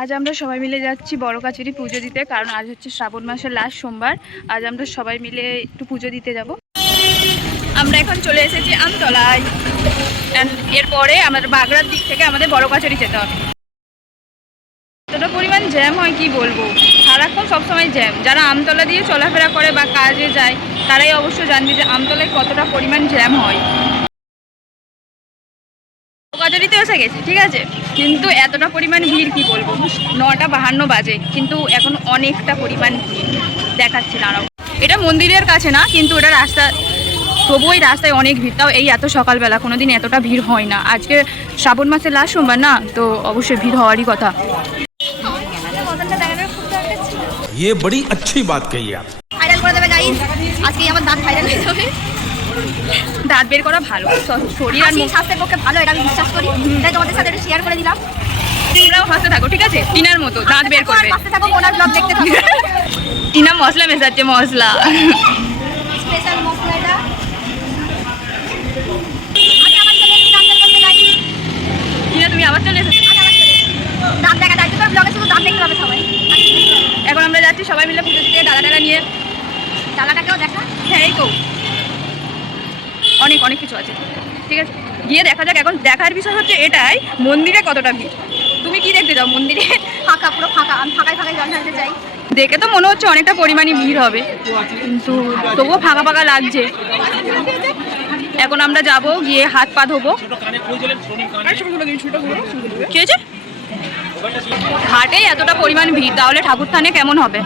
আজ আমরা সবাই মিলে যাচ্ছি বড় কাছারি পুজো দিতে, কারণ আজ হচ্ছে শ্রাবণ মাসের লাস্ট সোমবার। আজ আমরা সবাই মিলে একটু পুজো দিতে যাব। আমরা এখন চলে এসেছি আমতলায়। এরপরে আমাদের বাগড়ার দিক থেকে আমাদের বড় কাছারি যেতে হবে। এতটা পরিমাণ জ্যাম হয় কি বলব? সারাক্ষণ সবসময় জ্যাম যারা আমতলা দিয়ে চলাফেরা করে বা কাজে যায়, তারাই অবশ্য জানবে যে আমতলায় কতটা পরিমাণ জ্যাম হয়। কাজারিতে এসে গেছি ঠিক আছে কিন্তু এতটা পরিমাণ ভিড় কি বলবো নটা বাহান্ন বাজে কিন্তু এখন অনেকটা পরিমাণ ভিড় দেখাচ্ছি দাঁড়াও এটা মন্দিরের কাছে না কিন্তু এটা রাস্তা তবুও এই রাস্তায় অনেক ভিড় তাও এই এত সকালবেলা কোনো দিন এতটা ভিড় হয় না আজকে শ্রাবণ মাসের লাস্ট সোমবার না তো অবশ্যই ভিড় হওয়ারই কথা ये बड़ी अच्छी बात कही आप ভাইরাল করে দেবে গাইস আজকে আমার দাঁত ভাইরাল হয়ে যাবে দাঁত বের করা ভালো। শরীর আর হাসি স্বাস্থ্যের পক্ষে ভালো এটা আমি বিশ্বাস করি। তাই তোমাদের সাথে শেয়ার করে দিলাম। তোমরাও হাসতে থাকো ঠিক আছে? টিনার মতো দাঁত বের করবে। থাকো ওনার ব্লগ দেখতে থাকো। টিনা মশলা মেশাচ্ছে মশলা। স্পেশাল মশলা এটা। টিনা তুমি আবার চলে এসেছ? দাঁত দেখা যায় তোর ব্লগে শুধু দাঁত দেখতে পাবে সবাই। এখন আমরা যাচ্ছি সবাই মিলে পুজো দিতে ডালা ডালা নিয়ে। ডালাটাকেও দেখা। হ্যাঁ এই তো। অনেক অনেক কিছু আছে। ঠিক আছে? গিয়ে দেখা যাক, এখন দেখার বিষয় হচ্ছে এটাই, মন্দিরে কতটা ভিড়। তুমি কি দেখতে যাও মন্দিরে ফাঁকা, পুরো ফাঁকা, আমি ফাঁকায় ফাঁকায় জল চাই। দেখে তো মনে হচ্ছে অনেকটা পরিমাণে ভিড় হবে। কিন্তু তবুও ফাঁকা ফাঁকা লাগছে। এখন আমরা যাব, গিয়ে হাত পা ধোবো। কি হয়েছে? ঘাটে এতটা পরিমাণ ভিড়, তাহলে ঠাকুর থানে কেমন হবে?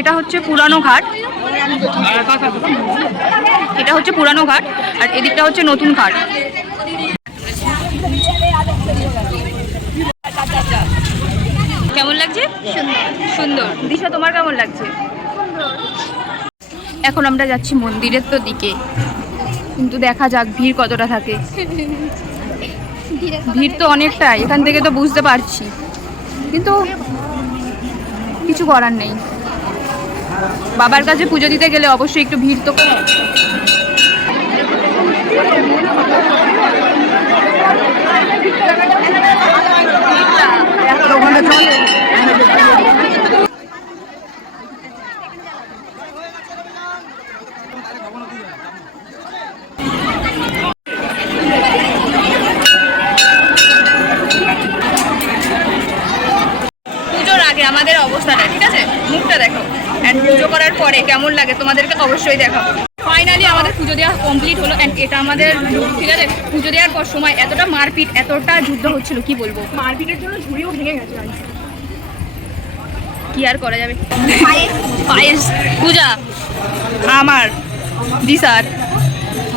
এটা হচ্ছে পুরানো ঘাট। এটা হচ্ছে পুরানো ঘাট, আর এদিকটা হচ্ছে নতুন ঘাট। কেমন লাগছে? সুন্দর। দিশা, তোমার কেমন লাগছে? এখন আমরা যাচ্ছি মন্দিরের তো দিকে। কিন্তু দেখা যাক, ভিড় কতটা থাকে। ভিড় তো অনেকটাই, এখান থেকে তো বুঝতে পারছি। কিন্তু কিছু করার নেই। বাবার কাছে পুজো দিতে গেলে অবশ্যই একটু ভিড় তো পুজোর আগে আমাদের অবস্থাটা ঠিক আছে? মুখটা দেখো। অ্যান্ড পুজো করার পরে কেমন লাগে তোমাদেরকে অবশ্যই দেখাবো। ফাইনালি আমাদের পুজো দেওয়া কমপ্লিট হলো অ্যান্ড এটা আমাদের ঠিক আছে? পুজো দেওয়ার পর সময় এতটা মারপিট এতটা যুদ্ধ হচ্ছিল কি বলব? মারপিটের জন্য ঝুড়িও ভেঙে গেছে কি আর করা যাবে? পায়েস। পূজা আমার দিশার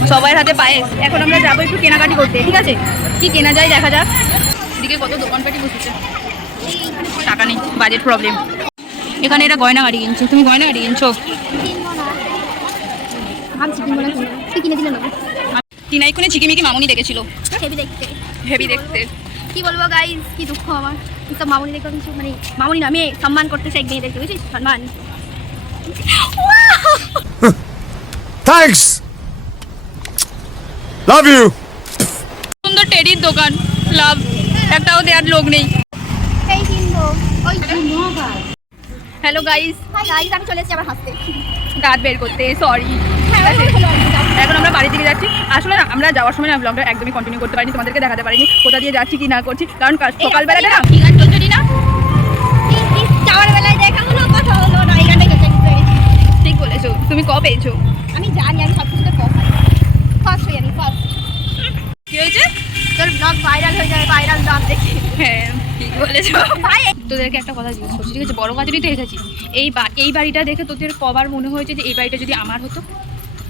সবার হাতে পায়েস। এখন আমরা যাব একটু কেনাকাটি করতে ঠিক আছে? কি কেনা যায় দেখা যাক। এদিকে কত দোকানপাটি বসেছে। টাকা নেই বাজেট প্রবলেম এখানে এটা গয়না গাড়ি কিনছে। তুমি গয়না গাড়ি কিনছো? টিনাই কোনে ঝিকিমিকি মামুনি দেখেছিল। হেভি দেখতে। হেভি দেখতে। কি বলব গাইস কি দুঃখ আমার? এসব মামুনি দেখে কিছু মানে মামুনি নামে সম্মান সম্মান। থ্যাঙ্কস লাভ ইউ সুন্দর টেডির দোকান লাভ। একটাও দেওয়ার লোক নেই। হ্যালো গাইস গাইস আমি চলে এসেছি আবার হাসতে। দাঁত বের করতে সরি হ্যাঁ কি। এখন আমরা বাড়ি থেকে যাচ্ছি। আসলে আমরা যাওয়ার সময় না ব্লগটা একদমই কন্টিনিউ করতে পারিনি তোমাদেরকে দেখাতে পারিনি কোথা দিয়ে যাচ্ছি কি না করছি। কারণ কাল- সকালবেলাটা না ঠিক আছে চলছি না এই- এই যাওয়ার বেলায় দেখা হলো কথা হলো না গেছে ঠিক বলেছ তুমি ক পেয়েছ? আমি জানি আমি সব কিছুতে কম। ফার্স্ট হই আমি ফার্স্ট কি হয়েছে? তোর ব্লগ ভাইরাল হয়ে যাবে ভাইরাল ব্লগ দেখে। হ্যাঁ ঠিক বলেছ। ভাই তোদেরকে একটা কথা জিজ্ঞেস করছি ঠিক আছে? বড় কাজেরই তো এসেছি। এই বা- এই বাড়িটা দেখে তোদের কবার মনে হয়েছে যে এই বাড়িটা যদি আমার হতো?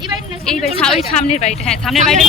এই বাড়িটা এই বাড়ি সামনের বাড়িটা। হ্যাঁ সামনের বাড়িটা